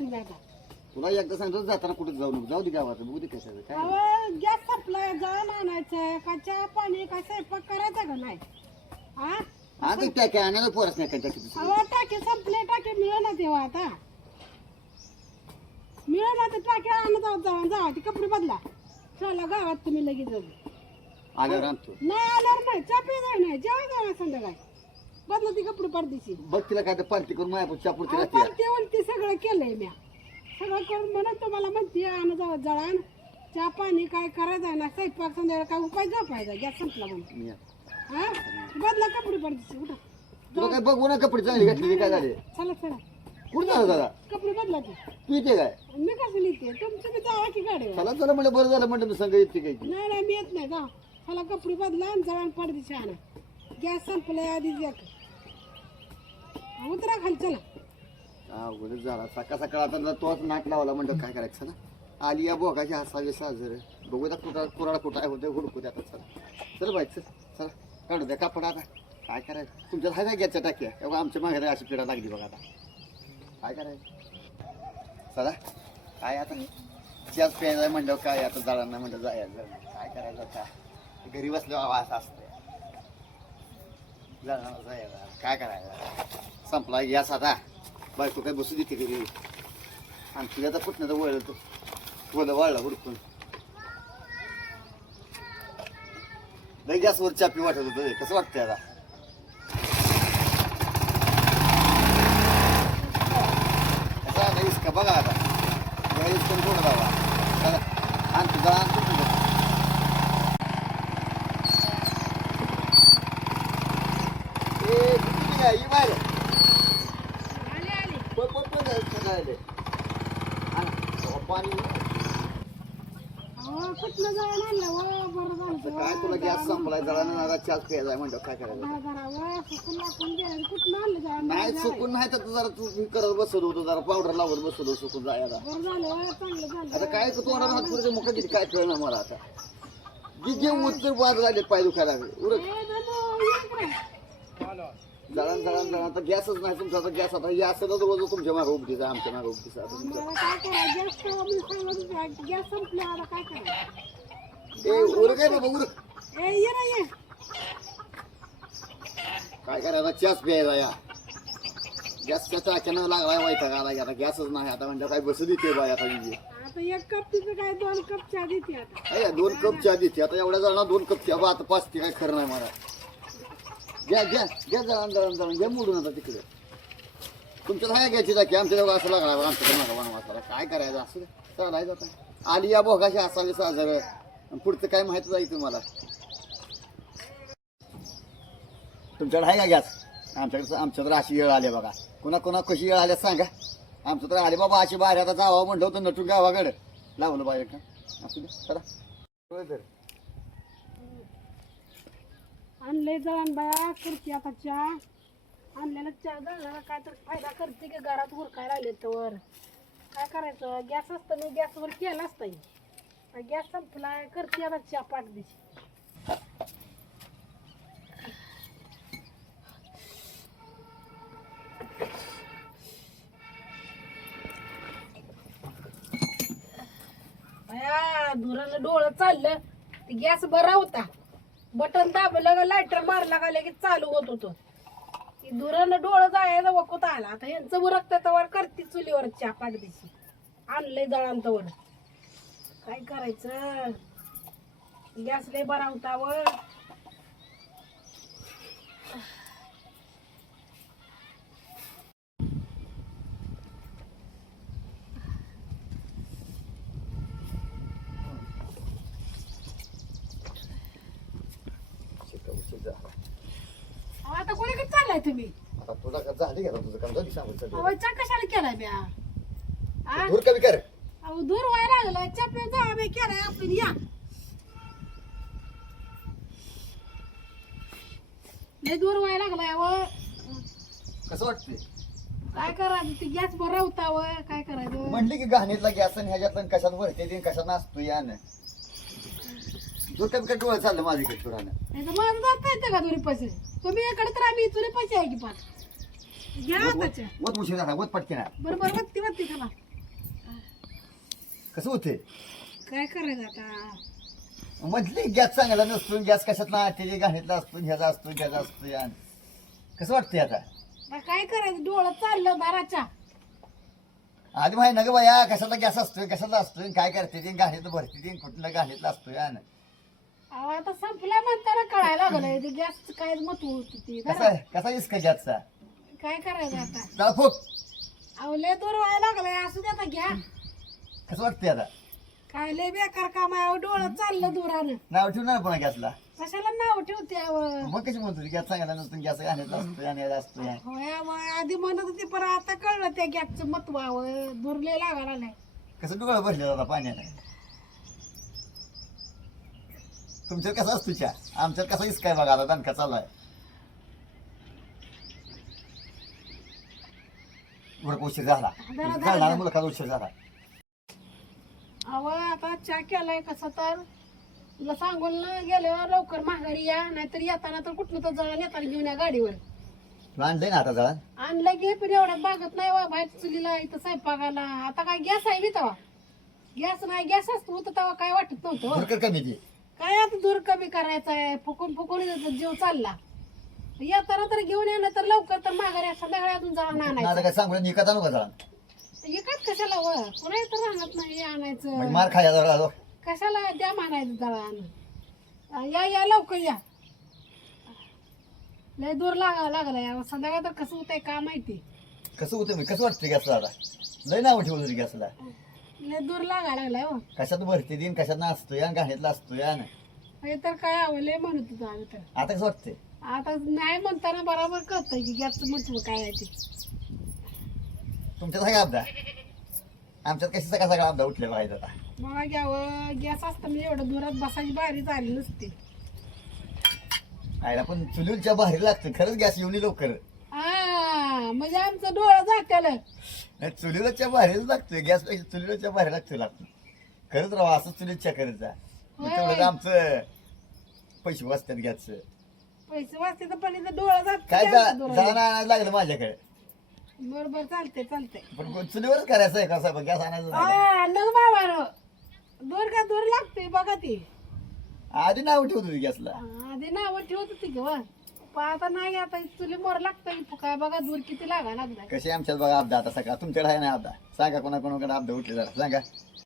तुम्ही आता तुला एकदा सांगतो जाताना कुठे जाऊ नको, जाऊ दे गावात, बघू दे कसं काय. अहो गॅस संपलाय, जाऊन आणायचंय का चहा पाणी काय स्वयंपाक करायचा का नाही? हा आता त्या काय आणायला पोरच नाही काय टाकी दुसरी. अहो टाके संपले, टाके मिळेना तेव्हा आता मिळेना ते टाके आणत जावा ते कपडे बदला चला गावात तुम्ही लगेच आल्यावर आणतो. नाही आल्यावर नाही चहा पिणार नाही जेव्हा जावा संध्याकाळी बदला ती कपडे परदेशी बघ तिला काय तर पार्टी करून माझ्या चापूरची राहते. ते सगळं केलंय म्या सगळं करून म्हणून तुम्हाला म्हणते आणत जावा जळान चहा पाणी काय करायचं ना स्वयंपाक संध्याकाळी काय उपाय झोपायचा गॅस संपला म्हणून हा बदला कपडे परदेशी उठा तुला काय बघू ना कपडे चांगली घातली काय झाले. चला चला कुठं झालं दादा कपडे बदला की तू येते काय. मी कसं लिहिते तुमचं मी जावा की गाडीवर चला चला म्हणलं बरं झालं म्हणलं मी संघ येते काय की. नाही नाही मी येत नाही जा चला कपडे बदला आणि जळान परदेशी आणा गॅस संपलाय आधीच येत उतरा खाली चला. अवघड झाला सकाळ सकाळ आता तोच नाक लावला म्हणलं काय करायचं ना. आली या बोगाची हसावे साजर बघू द्या कुठं कुराडा कुठं होते हुडकू द्या आता. चला चल बाई चल चला काढू द्या कापड आता काय करायचं. तुमच्यात हाय काय गॅसच्या टाक्या एवढं आमच्या मागे अशी पिढा लागली बघा आता काय करायचं. चला काय आता चहाच प्यायला म्हणलं काय आता जळांना म्हणलं जायचं काय करायचं काय घरी बसल्यावर आवाज असतोय जळणार जायला काय करायचं. संपला गॅस आता बायको काय बसू देते घरी आणि तुझ्या आता कुठनं वळलं तू बोला वाळला हुडकून लई गॅसवर चापी वाटत होतं कसं वाटतंय आता. कसा आता इसका बघा आता इसकून थोडं जावा चला आणतो जरा आणतो तुझं. ए किती काय ही बाहेर आले आले पाणी कुठलं जाऊन आणलं व बरं झालं काय तुला गॅस संपलाय जळानं चहाच प्यायचा म्हणलं काय करायचं. सुकून गेलं कुठलं आणलं जाऊन नाही चुकून नाही तर जरा तू करत बसत होतो जरा पावडर लावत बसत होतो चुकून जायला. बरं झालं चांगलं झालं आता काय तू तोंडाला हात पुढे मुख किती काय कळणार मला आता जे उत्तर बाद झाले पाय दुखायला उरक ए दादू, ये इकडे. जळण जळण जळण आता गॅसच नाही तुमचा आता गॅस आता हे असं रोज तुमच्या मागं उगतीचा आमच्या मागं उगतीचा आता तुमचं. मला काय करायचं गॅस तर मी सांगत होते, गॅस संपले आता काय करायचं. ए उरक आहे बाबा उरक ए ये ना ये काय करायचा चहाच प्यायचा या गॅसच्या चाच्यानं लागलाय व्हायचा आला आता गॅसच नाही आता म्हणजे काय बसू देते बाय आता म्हणजे आता एक कप तिचं काय 2 कप चहा देते आता. अय 2 कप चहा देते आता एवढ्या जणांना 2 कप चहा आता 5 ती काय खरं नाही मला. घ्या घ्या घ्या जळण जळण जळण घ्या मोडून आता तिकडे तुमच्यात हाय घ्यायची जाकी आमच्या एवढं असं लागला आमच्या मागं बनवायला काय करायचं असं चालायचं आता. आली या भोगाशी असावे साजर पुढचं काय माहिती जाईल तुम्हाला. तुमच्याकडे आहे का गॅस आमच्याकडे आमच्या तर अशी येळ आली बघा कुणा कुणा कशी येळ आल्या सांगा. आमचं तर आले बाबा अशी बाहेर आता जावं म्हणलं होतं नटून गावाकडे लावलं बाहेर का असू दे चला. आणले जळण बाया करते आता चहा आणलेला चहा जळणारा काय तर फायदा करते की घरात उरकाय राहिले तर काय करायचं. गॅस असतं मी गॅसवर केला असतं गॅस संपलाय करते आता चहा पाठ दिशी. धुरानं डोळं चाललं ते गॅस बरा होता बटन दाबलं का लायटर मारला का लगेच चालू होत होतं. धुरानं डोळं जायला वकूत आला आता यांचं उरकतं तवर करते चुलीवर चहा पाठ दिशी आणलंय जळांतवर काय करायचं. गॅस लय बरा होता वर आता कोणीकडे चाललाय तुम्ही. आता तुला का झाली का तुझं काम झाली सांगू अहो चहा कशाला केलाय ब्या दूर कमी कर. अहो दूर व्हायला लागलाय चहा पिऊन जा बे केलाय आपण या लय दूर व्हायला लागलाय अहो कसं वाटतंय काय करायचं ते गॅस बरा होता व काय करायचं. म्हणली की गहाणीतला गॅस आणि ह्याच्यात कशात भरते ते कशात नसतो यानं दूर कमी कर डोळं चाललं माझ्याकडे तुरानं. नाही तर माझं जात नाही का तुरी पैसे तुम्ही इकडे तर आम्ही तुरी पैसे आहे की पाच घ्या आताच्या वत उशीर झाला वत पटके ना बरोबर बत्ती बत्ती खाला कसं होते काय करायचं आता? म्हटली गॅस चांगला नसतो, गॅस कशात ना ते घाणीतला असतो, ह्याचा असतो ह्याचा असतो यान. कसं वाटतंय आता? आता काय करायचं? डोळं चाललं दाराच्या. आधी माहिती ना ग बाया कशाला गॅस असतोय कशाला असतोय काय करते ते घाणीत भरते ते कुठलं घाणीतला असतोय यान. अहो, आता संपल्या म्हणताना कळायला लागलंय ते गॅस काय महत्व होत ती. कसा इसका गॅसचा काय करायचं आता? चला फुक. अहो लय दूर व्हायला लागलाय, असू दे आता घ्या. कसं वाटतंय आता? काय लय बेकार काम आहे. अहो, डोळं चाललं दुरानं. नाव ठेवणार ना पुन्हा गॅसला? कशाला नाव ठेवते अहो? मग कशी म्हणतो गॅस चांगला नसतो गॅस घाणीतला असतो यान असतो यान. होय अहो, आधी म्हणत होती पण आता कळलं त्या गॅसचं महत्व. दूर लय लागायला नाही. कसं डोळं भरले आता पाण्याने? तुमच्यात कसा असतो चहा? आमच्यात कसा इसकाय बघा आता दणका चालू आहे. उरक उशीर झाला झाला मुलगा उशीर झाला. अहो आता चहा केलाय कसा तर तुला सांगून गेल्यावर लवकर माघारी या, नाहीतर येताना तर कुठलं तर जळण येताना घेऊन या गाडीवर. तू आणलंय ना आता जळण? आणलं घे पण एवढ्यात बागत नाही वा बाहेर चुलीला इथं स्वयंपाकाला. आता काय गॅस आहे मी तेव्हा? गॅस नाही, गॅस असतो होतं तेव्हा काय वाटत नव्हतं. भरकर कमी दे. काय आता दूर कमी करायचा आहे? फुकून फुकून जीव चालला. येताना तर घेऊन येणं तर लवकर तर माघारी संध्याकाळी अजून जाऊन माझं आणायचं. काय सांगू निघत आणू का जळण? एकाच कशाला व कुणाही तर राहणार नाही आणायचं. मग मार खाया जरा कशाला द्या म्हणायचं जरा आणून. या लवकर या. लय दूर लागला या संध्याकाळ तर कसं होतंय का माहिती. कसं होतं मी कसं वाटतं गॅसला आता? लय नाव ठेवलं होती गॅसला. लय दूर लागायला लागलाय हो. कशात भरते दिन कशात ना असतो या घाणीतला असतो या ना. हे तर काय आवडलंय म्हणत होतो आम्ही तर. आता कसं वाटतंय? आता नाही म्हणताना बरोबर कळतंय की गॅसचं महत्व काय आहे ते. तुमच्यात आहे का अपदा? आमच्यात कशाचा कसा का अपदा उठले बघायचा आता. बघा घ्यावं गॅस असताना एवढं दुरात बसायची बारी झाली नसते. आयला पण चुलीच्या बाहेर लागतं खरंच गॅस येऊन ये लवकर. हा म्हणजे आमचं डोळं जात्याला. नाही, चुलीच्या बाहेरच लागतोय गॅस पेक्षा चुलीच्या बाहेर लागतं. खरंच राव असं चुलीच्या करत जा. होय. तेवढं आमचं पैसे वाचतात गॅसचं. पैसे वाचते तर पण इथं डोळं काय जात. जळण आणायला लागलं माझ्याकडे. बरोबर चालते चालते. पण चुलीवरच करायचं आहे कसं गॅस आणायचं झालं. हा नग बाबा दूर का दूर लागते बघा ती. आधी नाव ठेवत होती गॅसला. आधी नाव ठेवत होती किंवा पण आता नाही. आता चुली मोर लागतं फुकाय बघा दूर किती लागा लागलाय. कशी आमच्यात बघा अपदा आता सकाळ तुमच्याकडे आहे ना अपदा? सांगा कोणाकोणाकडे अपदा उठले जरा सांगा.